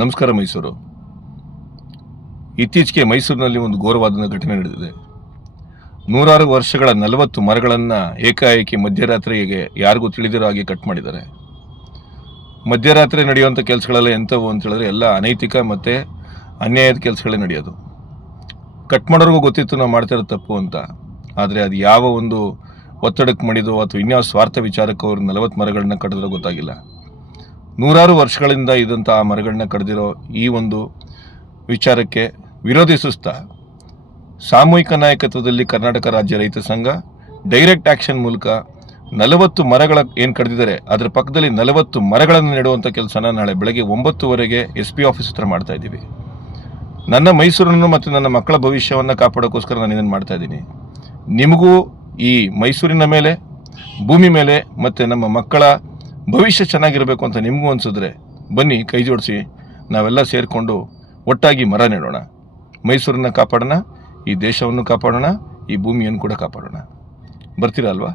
ನಮಸ್ಕಾರ. ಮೈಸೂರು. ಇತ್ತೀಚೆಗೆ ಮೈಸೂರಿನಲ್ಲಿ ಒಂದು ಘೋರವಾದ ಘಟನೆ ನಡೆದಿದೆ. ನೂರಾರು ವರ್ಷಗಳ 40 ಮರಗಳನ್ನು ಏಕಾಏಕಿ ಮಧ್ಯರಾತ್ರಿಗೆ ಯಾರಿಗೂ ತಿಳಿದಿರೋ ಹಾಗೆ ಕಟ್ ಮಾಡಿದ್ದಾರೆ. ಮಧ್ಯರಾತ್ರಿ ನಡೆಯುವಂಥ ಕೆಲಸಗಳೆಲ್ಲ ಎಂಥವು ಅಂತ ಹೇಳಿದ್ರೆ ಎಲ್ಲ ಅನೈತಿಕ ಮತ್ತು ಅನ್ಯಾಯದ ಕೆಲಸಗಳೇ ನಡೆಯೋದು. ಕಟ್ ಮಾಡೋರಿಗೂ ಗೊತ್ತಿತ್ತು ನಾವು ಮಾಡ್ತಾ ಇರೋ ತಪ್ಪು ಅಂತ. ಆದರೆ ಅದು ಯಾವ ಒಂದು ಒತ್ತಡಕ್ಕೆ ಮಾಡಿದೋ ಅಥವಾ ಇನ್ಯಾವ ಸ್ವಾರ್ಥ ವಿಚಾರಕ್ಕೆ ಅವರು 40 ಮರಗಳನ್ನ ಕಡಿದ್ರೋ ಗೊತ್ತಾಗಿಲ್ಲ. ನೂರಾರು ವರ್ಷಗಳಿಂದ ಇದ್ದಂಥ ಆ ಮರಗಳನ್ನ ಕಡಿದಿರೋ ಈ ಒಂದು ವಿಚಾರಕ್ಕೆ ವಿರೋಧಿಸುತ್ತಾ ಸಾಮೂಹಿಕ ನಾಯಕತ್ವದಲ್ಲಿ ಕರ್ನಾಟಕ ರಾಜ್ಯ ರೈತ ಸಂಘ ಡೈರೆಕ್ಟ್ ಆ್ಯಕ್ಷನ್ ಮೂಲಕ 40 ಮರಗಳ ಏನು ಕಡಿದಿದ್ದಾರೆ ಅದರ ಪಕ್ಕದಲ್ಲಿ 40 ಮರಗಳನ್ನು ನೆಡುವಂಥ ಕೆಲಸನ ನಾಳೆ ಬೆಳಗ್ಗೆ 9:00 SP ಆಫೀಸ್ ಹತ್ರ ಮಾಡ್ತಾ ಇದ್ದೀವಿ. ನನ್ನ ಮೈಸೂರನ್ನು ಮತ್ತು ನನ್ನ ಮಕ್ಕಳ ಭವಿಷ್ಯವನ್ನು ಕಾಪಾಡೋಕ್ಕೋಸ್ಕರ ನಾನು ಇದನ್ನು ಮಾಡ್ತಾ ಇದ್ದೀನಿ. ನಿಮಗೂ ಈ ಮೈಸೂರಿನ ಮೇಲೆ, ಭೂಮಿ ಮೇಲೆ ಮತ್ತು ನಮ್ಮ ಮಕ್ಕಳ ಭವಿಷ್ಯ ಚೆನ್ನಾಗಿರಬೇಕು ಅಂತ ನಿಮಗೂ ಅನಿಸಿದ್ರೆ ಬನ್ನಿ, ಕೈ ಜೋಡಿಸಿ ನಾವೆಲ್ಲ ಸೇರಿಕೊಂಡು ಒಟ್ಟಾಗಿ ಮರ ನೆಡೋಣ. ಮೈಸೂರನ್ನು ಕಾಪಾಡೋಣ, ಈ ದೇಶವನ್ನು ಕಾಪಾಡೋಣ, ಈ ಭೂಮಿಯನ್ನು ಕೂಡ ಕಾಪಾಡೋಣ. ಬರ್ತೀರಾ ಅಲ್ವಾ?